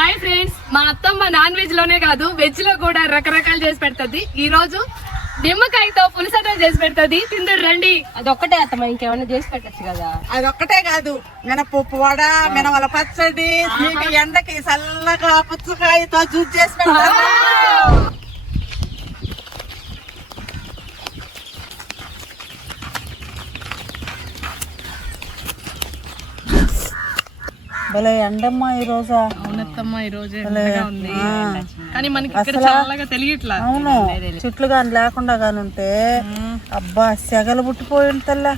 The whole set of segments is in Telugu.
హాయ్ ఫ్రెండ్స్, మా అత్తమ్మ నాన్ వెజ్ లోనే కాదు వెజ్ లో కూడా రకరకాలు చేసి పెడుతుంది. ఈ రోజు నిమ్మకాయతో పులిసట చేసి పెడుతుంది. తిందుడు రండి. అదొక్కటే అత్తమ్మ, ఇంకేమన్నా చేసి పెట్టచ్చు కదా. అదొక్కటే కాదు, మినపప్పు వడ, మినవల పచ్చడి, మీకు ఎండకి చల్లగా పుచ్చకాయతో జ్యూస్ చేసి పెడతారు. భలే ఎండమ్మా ఈ రోజు. అవునత్తమ్మ, ఈ రోజు ఉంది కానీ మనకి ఇక్కడ చల్లగా తెలియట్లా. అవును, చెట్లు గాని లేకుండా గాని ఉంటే అబ్బా సెగలు పుట్టిపోయి ఉంటల్లా.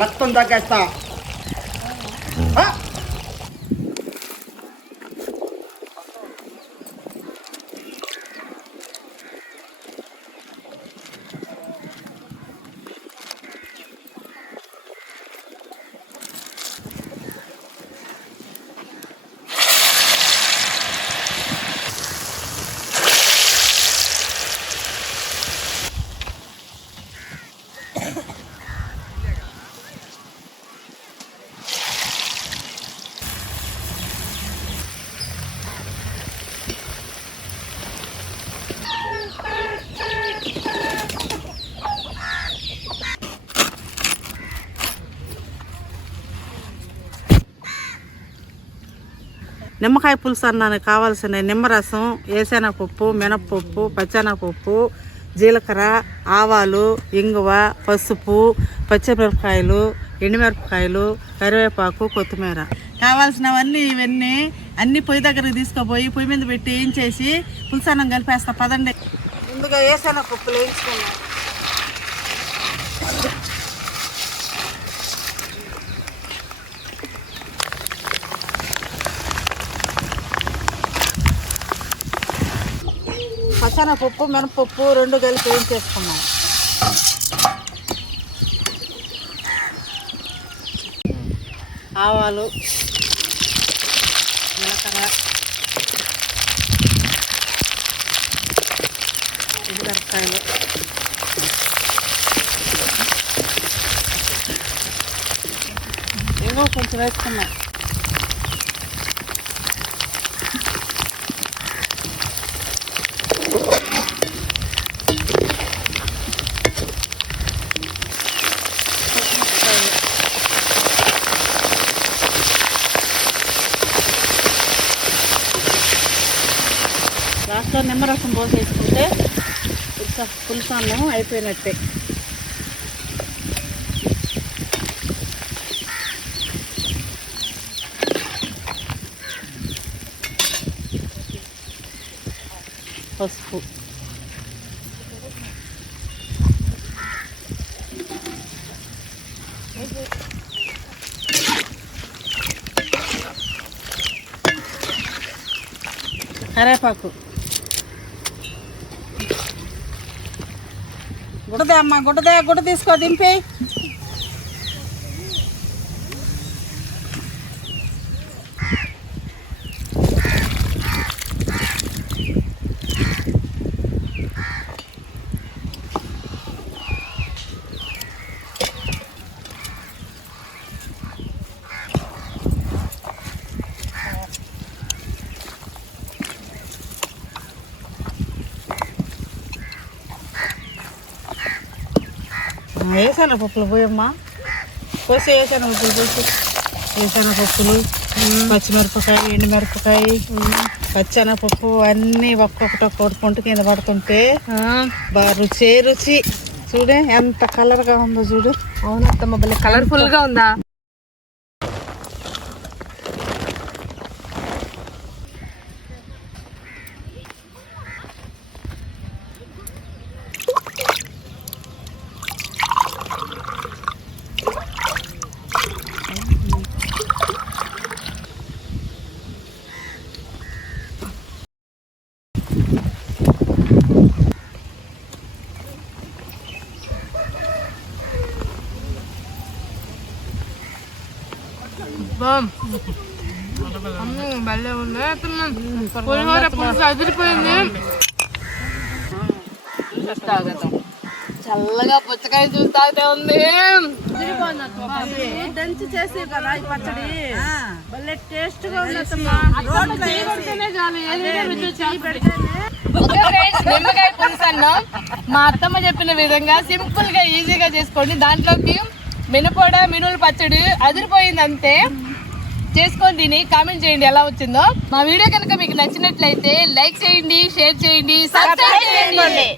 రక్తం తగ్గేస్తా. నిమ్మకాయ పులుసు అన్నానికి కావాల్సిన నిమ్మరసం, ఏసెనగపప్పు, మినప్పప్పు, పచ్చెనగపప్పు, జీలకర్ర, ఆవాలు, ఇంగువ, పసుపు, పచ్చిమిరపకాయలు, ఎండుమిరపకాయలు, కరివేపాకు, కొత్తిమీర. కావాల్సినవన్నీ ఇవన్నీ అన్ని పొయ్యి దగ్గరికి తీసుకుపోయి పొయ్యి మీద పెట్టి వేయించేసి పులుసు అన్నం కలిపేస్తా పదండి. ముందుగా ఏసెనగపప్పులు వేయించుకున్నాం. పచ్చెనగపప్పు, మినపప్పు రెండు కలిపి వేయించేసుకున్నాం. ఆవాలు, జీలకర్ర, ఎండుమిరపకాయలు, ఇంకో కొంచెం వేసుకున్నాం. లాస్ట్లో నిమ్మరసం పోసేసుకుంటే పులుసు అన్నం అయిపోయినట్టే. పసుపు, కరివేపాకు. గుడ్డదే అమ్మ, గుడ్డ తీసుకో, దింపి. వేసెనగపప్పులు పోయమ్మా, పోసి వేసెనగపప్పులు పోసి వేసెనగపప్పులు, పచ్చిమిరపకాయ, ఎండుమిరపకాయ, పచ్చెనగపప్పు అన్నీ ఒక్కొక్కటి పొంటు కింద పడుతుంటే బాగా రుచి. చూడే ఎంత కలర్గా ఉందో చూడు. అవునత్తమ్మ, భలే కలర్ఫుల్ గా ఉందా. భలే ఉంది పులిహోర పులుసు అదిరిపోయింది. చల్లగా పుచ్చకాయ చూస్తానే ఉంది. దంచి చేసి కదా ఈ పచ్చడి భలే టేస్ట్ గా ఉంది ఓకే ఫ్రెండ్స్, నిమ్మకాయ పులుసు అన్నం మా అత్తమ్మ చెప్పిన విధంగా సింపుల్ గా ఈజీగా చేసుకోండి. దాంట్లోకి మినపొడ మినుములు పచ్చడి అదిరిపోయింది అంతే. చేసుకొని తిని కామెంట్ చేయండి ఎలా వచ్చిందో. మా వీడియో కనుక మీకు నచ్చినట్లయితే లైక్ చేయండి, షేర్ చేయండి, సబ్స్క్రైబ్ చేయండి.